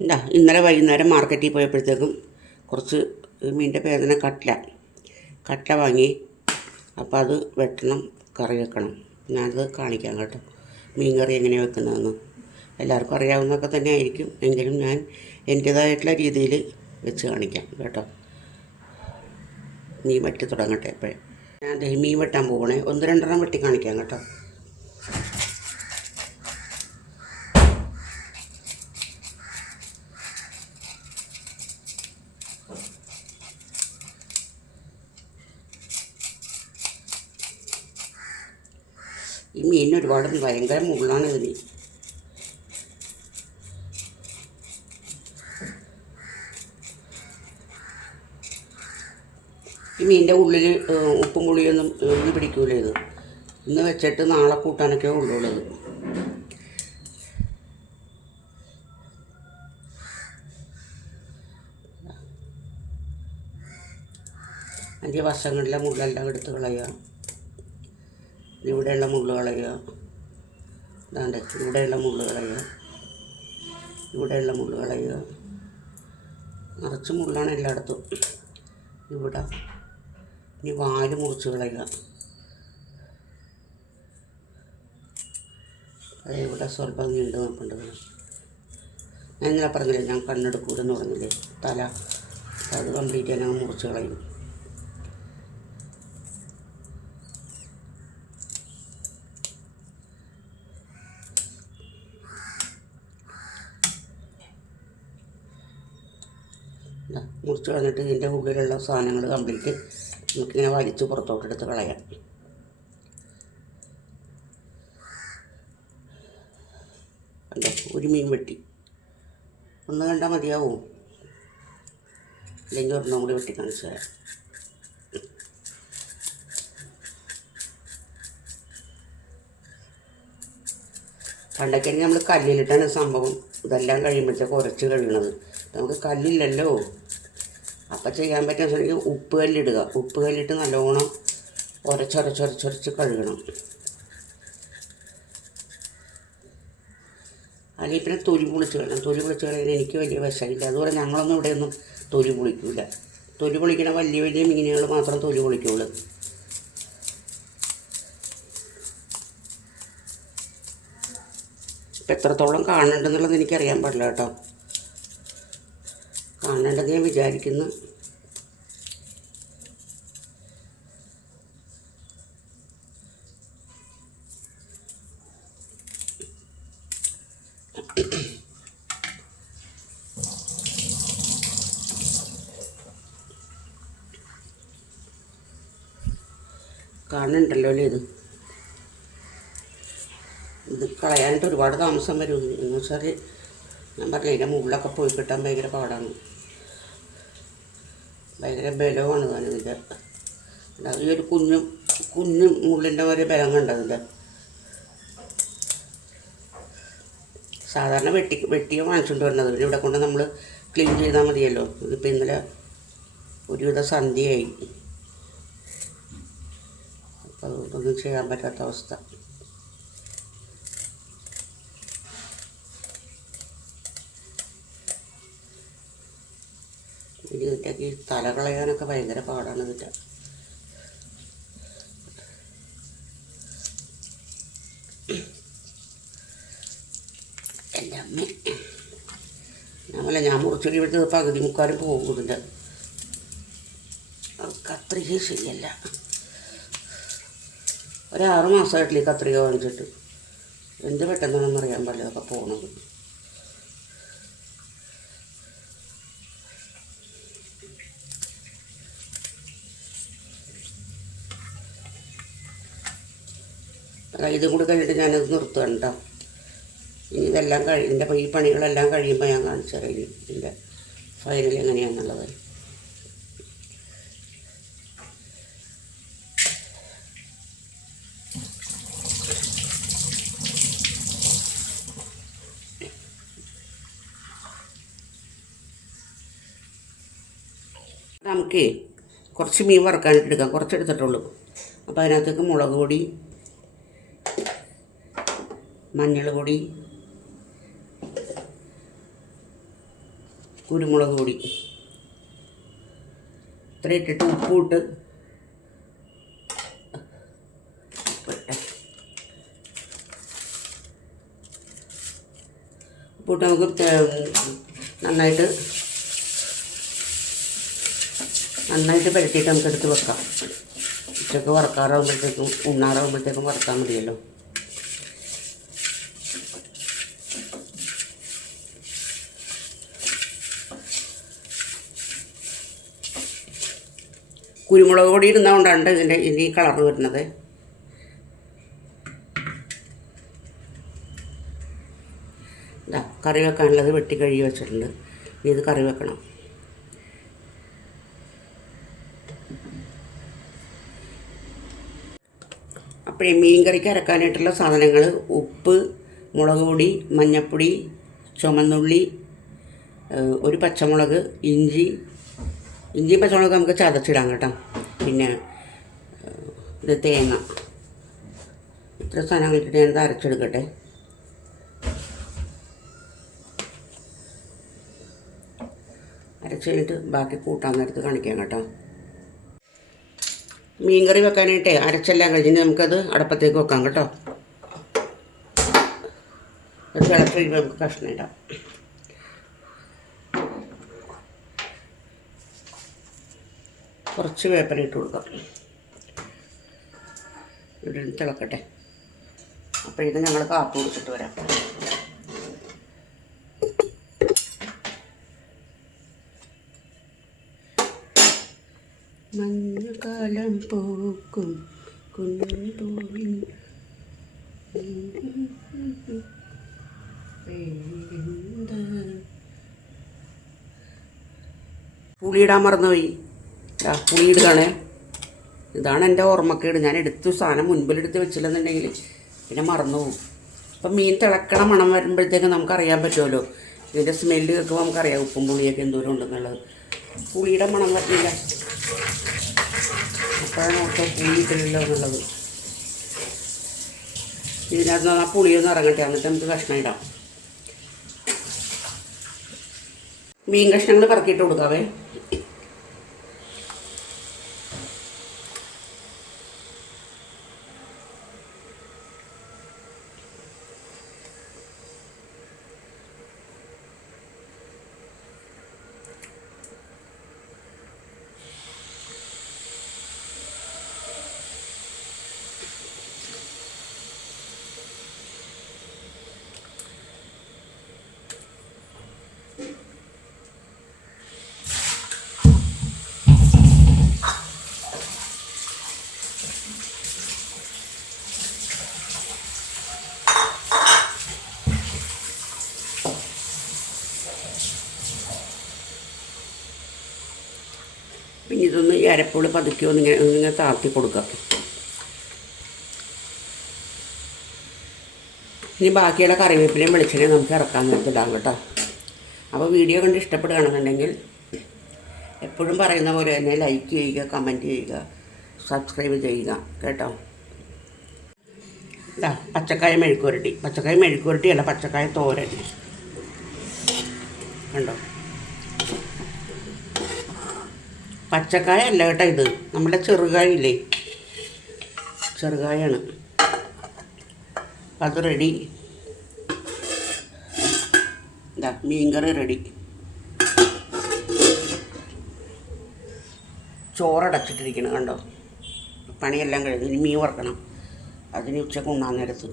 എന്താ ഇന്നലെ വൈകുന്നേരം മാർക്കറ്റിൽ പോയപ്പോഴത്തേക്കും കുറച്ച് മീനിൻ്റെ പേരിന് കട്ല വാങ്ങി. അപ്പോൾ അത് വെട്ടണം, കറി വെക്കണം. ഞാനത് കാണിക്കാം കേട്ടോ. മീൻ കറി എങ്ങനെയാണ് വെക്കുന്നതെന്ന് എല്ലാവർക്കും അറിയാവുന്നതൊക്കെ തന്നെ ആയിരിക്കും, എങ്കിലും ഞാൻ എൻ്റേതായിട്ടുള്ള രീതിയിൽ വെച്ച് കാണിക്കാം കേട്ടോ. മീൻ വെട്ടി തുടങ്ങട്ടെ. എപ്പോഴേ ഞാൻ മീൻ വെട്ടാൻ പോകണേ. 1-2 വെട്ടി കാണിക്കാം കേട്ടോ. ഈ മീനിന് ഒരുപാട് ഭയങ്കര മുള്ളാണ് ഇതിന്. ഈ മീനിൻ്റെ ഉള്ളിൽ ഉപ്പും പുളിയൊന്നും ഇന്ന് പിടിക്കൂല. ഇത് ഇന്ന് വെച്ചിട്ട് നാളെ കൂട്ടാനൊക്കെ ഉള്ളുള്ളത്. അതിൻ്റെ വശങ്ങളിലെ മുള്ളെല്ലാം എടുത്ത് കളയുക. ഇവിടെയുള്ള മുള്ള് കളയുക. അതാണ്ട് ഇവിടെയുള്ള മുള്ള് കളയുക. ഇവിടെയുള്ള മുള്ള് കളയുക. നിറച്ച് മുള്ളാണ് എല്ലായിടത്തും. ഇവിടെ ഇനി വാല് മുറിച്ച് കളയുക. ഇവിടെ സ്വല്പം നീണ്ടു നോക്കേണ്ടത്. ഞാൻ ഇങ്ങനെ പറഞ്ഞില്ലേ, ഞാൻ കണ്ണെടുക്കൂലെന്ന് പറഞ്ഞില്ലേ, തല അത് കംപ്ലീറ്റ് ഞാൻ മുറിച്ച് കളയും. മുറിച്ച് കളഞ്ഞിട്ട് ഇതിൻ്റെ ഉള്ളിലുള്ള സാധനങ്ങൾ കംപ്ലീറ്റ് നമുക്കിങ്ങനെ വലിച്ച് പുറത്തോട്ടെടുത്ത് കളയാം. കണ്ടോ, ഒരു മീൻ വെട്ടി. ഒന്ന് കണ്ടാൽ മതിയാവും, അല്ലെങ്കിൽ ഒരെണ്ണം കൂടി വെട്ടി കാണിച്ചു തരാം. പണ്ടൊക്കെ നമ്മൾ കല്ലിലിട്ടാണ് സംഭവം ഇതെല്ലാം കഴിയുമ്പോഴത്തേക്ക് ഉരച്ച് കഴുകണത്. നമുക്ക് കല്ലില്ലല്ലോ. അപ്പം ചെയ്യാൻ പറ്റുന്ന ഉപ്പ് കല്ലിടുക. ഉപ്പ് കല്ലിട്ട് നല്ലോണം ഉരച്ചൊരച്ചൊരച്ചൊരച്ച് കഴുകണം. അല്ലെങ്കിൽ പിന്നെ തൊലി പൊളിച്ച് കളയണം. തൊലി പൊളിച്ച് കളയാൻ എനിക്ക് വലിയ വശമില്ല. അതുപോലെ ഞങ്ങളൊന്നും ഇവിടെയൊന്നും തൊലി പൊളിക്കില്ല. തൊലി പൊളിക്കണ വലിയ വലിയ മീനുകൾ മാത്രം തൊലി പൊളിക്കുള്ളൂ. ഇപ്പം എത്രത്തോളം കാണുന്നുണ്ടെന്നുള്ളത് എനിക്കറിയാൻ പാടില്ല കേട്ടോ. കാണേണ്ടത് ഞാൻ വിചാരിക്കുന്നു. കാണുന്നുണ്ടല്ലോ അല്ലേ? ഇത് കളയാനായിട്ട് ഒരുപാട് താമസം വരും. എന്ന് വെച്ചാൽ ഞാൻ പറഞ്ഞില്ല, ഇതിൻ്റെ മുകളിലൊക്കെ പോയി കിട്ടാൻ ഭയങ്കര പാടാണ്. ഭയങ്കര ബലമാണ് ഇതിൻ്റെ. ഈ ഒരു കുഞ്ഞു മുള്ളിൻ്റെ ഒരു ബലം കണ്ടതിൻ്റെ. സാധാരണ വെട്ടിയോ വാങ്ങിച്ചുകൊണ്ട് വരുന്നത്. പിന്നെ ഇവിടെ കൊണ്ട് നമ്മൾ ക്ലീൻ ചെയ്താൽ മതിയല്ലോ. ഇതിപ്പോൾ ഇന്നലെ ഒരുവിധ സന്ധ്യയായി. അപ്പോൾ അതുകൊണ്ടൊന്നും ചെയ്യാൻ പറ്റാത്ത അവസ്ഥ. ഇതിൻ്റെ ഈ തല കളയാനൊക്കെ ഭയങ്കര പാടാണ് ഇതിൻ്റെ. എൻ്റെ അമ്മ ഞാൻ മുറിച്ചൊരു ഇവിടുത്തെ പകുതി മുക്കാലും പോകും. ഇതിൻ്റെ കത്രിക ശരിയല്ല. 6 മാസമായിട്ടില്ല ഈ കത്രിക വാങ്ങിച്ചിട്ട്. എന്ത് പെട്ടെന്നാണെന്ന് അറിയാൻ പാടില്ല അതൊക്കെ പോണത്. ഇതും കൂടി കഴിഞ്ഞിട്ട് ഞാനത് നിർത്തുകയാണ് കേട്ടോ. ഇനി ഇതെല്ലാം ഇതിൻ്റെ ഈ പണികളെല്ലാം കഴിയുമ്പോൾ ഞാൻ കാണിച്ചു തരാം ഇതിൻ്റെ ഫൈനൽ എങ്ങനെയാണെന്നുള്ളത്. നമുക്ക് കുറച്ച് മീൻ വറുക്കാനായിട്ട് എടുക്കാം. കുറച്ചെടുത്തിട്ടുള്ളൂ. അപ്പോൾ അതിനകത്തേക്ക് മുളക് പൊടി, മഞ്ഞൾ പൊടി, കുരുമുളക് പൊടി ഇത്ര ഇട്ടിട്ട് ഉപ്പിട്ട് നമുക്ക് നന്നായിട്ട് പരത്തിയിട്ട് നമുക്ക് എടുത്ത് വെക്കാം. ഉച്ചക്ക് വറക്കാറാകുമ്പോഴത്തേക്കും ഉണ്ണാറാകുമ്പോഴത്തേക്കും വറക്കാൻ മതിയല്ലോ. കുരുമുളക് പൊടി ഇടുന്നതുകൊണ്ടാണ് ഇതിൻ്റെ ഈ കളർ വരുന്നത്. കറി വെക്കാനുള്ളത് വെട്ടി കഴുകി വെച്ചിട്ടുണ്ട്. ഇനി ഇത് കറി വെക്കണം. അപ്പോഴേ മീൻ കറിക്ക് അരക്കാനായിട്ടുള്ള സാധനങ്ങൾ ഉപ്പ്, മുളക് പൊടി, മഞ്ഞൾപ്പൊടി, ചുമന്നുള്ളി, ഒരു പച്ചമുളക്, ഇഞ്ചി പച്ചമുളക് നമുക്ക് ചതച്ചിടാം കേട്ടോ. പിന്നെ ഇത് തേങ്ങ, ഇത്ര സാധനങ്ങൾ ഇട്ടിട്ട് ഞാനിത് അരച്ചെടുക്കട്ടെ. അരച്ച് കഴിഞ്ഞിട്ട് ബാക്കി കൂട്ടാൻ നേരത്ത് കാണിക്കാം കേട്ടോ. മീൻ കറി വെക്കാനായിട്ടേ അരച്ചെല്ലാം കഴിഞ്ഞിട്ട് നമുക്കത് അടപ്പത്തേക്ക് വെക്കാം കേട്ടോ. അത് തിളച്ച് കഴിയുമ്പോൾ നമുക്ക് കഷ്ണം ഇടാം. കുറച്ച് വേപ്പില ഇട്ട് കൊടുക്കാം. ഇവിടെ തിളക്കട്ടെ. അപ്പോഴേക്കും ഞങ്ങൾ കാപ്പി കൊടുത്തിട്ട് വരാം. മഞ്ഞുകാലം പൂക്കും കുഞ്ഞുപൂവിൻ പുളിയിടാൻ മറന്നുപോയി. പുളിയിടുകയാണേ. ഇതാണ് എൻ്റെ ഓർമ്മക്കേട്. ഞാൻ സാധനം മുൻപിലെടുത്ത് വെച്ചില്ലെന്നുണ്ടെങ്കിൽ പിന്നെ മറന്നുപോകും. അപ്പം മീൻ തിളക്കണ മണം വരുമ്പോഴത്തേക്കും നമുക്കറിയാൻ പറ്റുമല്ലോ. ഇതിൻ്റെ സ്മെല്ല് കേൾക്കുമ്പോൾ നമുക്കറിയാം ഉപ്പും പുളിയൊക്കെ എന്തോരം ഉണ്ടെന്നുള്ളത്. പുളിയുടെ മണം വരില്ല. അപ്പോഴാണ് നമുക്ക് പുളി ഇട്ടില്ലല്ലോ എന്നുള്ളത്. ഇതിനകത്ത് ആ പുളിയൊന്ന് ഇറങ്ങട്ടെ, എന്നിട്ട് നമുക്ക് കഷ്ണം ഇടാം. മീൻ കഷ്ണങ്ങൾ പറക്കിയിട്ട് കൊടുക്കാവേ. പിന്നെ ഇതൊന്ന് അരപ്പോൾ പതുക്കി ഒന്നിങ്ങനെ താഴ്ത്തി കൊടുക്കുക. ഇനി ബാക്കിയുള്ള കറിവേപ്പിലയും വെളിച്ചെണ്ണയും നമുക്ക് ഇറക്കാൻ നേരത്തിടാം കേട്ടോ. അപ്പോൾ വീഡിയോ കണ്ട് ഇഷ്ടപ്പെടുകയാണെന്നുണ്ടെങ്കിൽ എപ്പോഴും പറയുന്ന പോലെ തന്നെ ലൈക്ക് ചെയ്യുക, കമൻറ്റ് ചെയ്യുക, സബ്സ്ക്രൈബ് ചെയ്യുക കേട്ടോ. പച്ചക്കായ മെഴുക്കുവരട്ടി. പച്ചക്കായ മെഴുക്കുവരട്ടിയല്ല, പച്ചക്കായ തോരൻ കണ്ടോ. പച്ചക്കായ അല്ല കേട്ടോ, ഇത് നമ്മുടെ ചെറുകായില്ലേ, ചെറുകായാണ്. അത് റെഡി. മീൻകറി റെഡി. ചോറടച്ചിട്ടിരിക്കണം കണ്ടോ. പണിയെല്ലാം കഴിഞ്ഞു. ഇനി മീൻ വറക്കണം. അതിന് ഉച്ചക്ക് ഉണ്ണാൻ നേരത്ത്